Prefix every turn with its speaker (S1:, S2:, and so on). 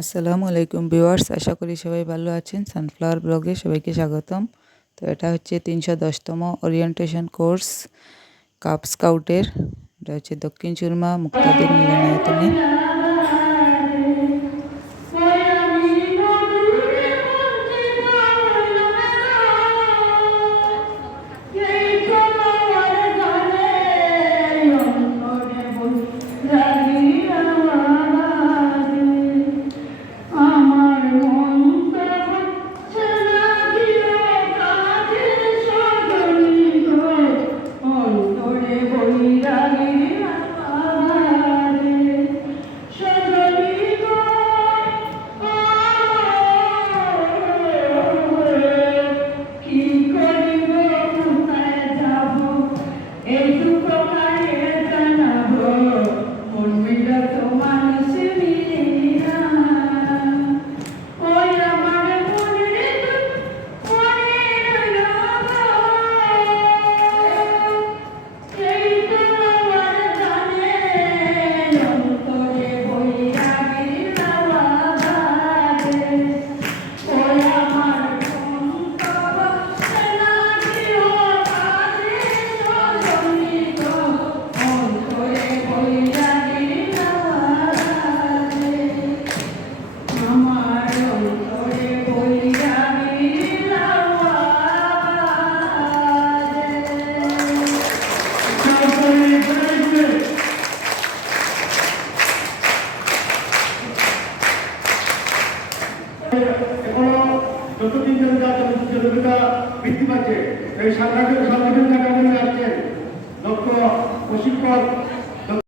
S1: আসসালামু আলাইকুম ভিউয়ার্স, আশা করি সবাই ভালো আছেন। সানফ্লাওয়ার ব্লগে সবাইকে স্বাগতম। তো এটা হচ্ছে তিনশো দশতম ওরিয়েন্টেশন কোর্স কাপ স্কাউটের এটা হচ্ছে দক্ষিণ চুরমা মুক্তাদের মিলনায়তনে।
S2: কারে জানাব মন মিলত মানুষ
S3: এখনও যতদিন জনতা জনতা বৃদ্ধি পাচ্ছে এই সাত সংগঠন প্রশিক্ষক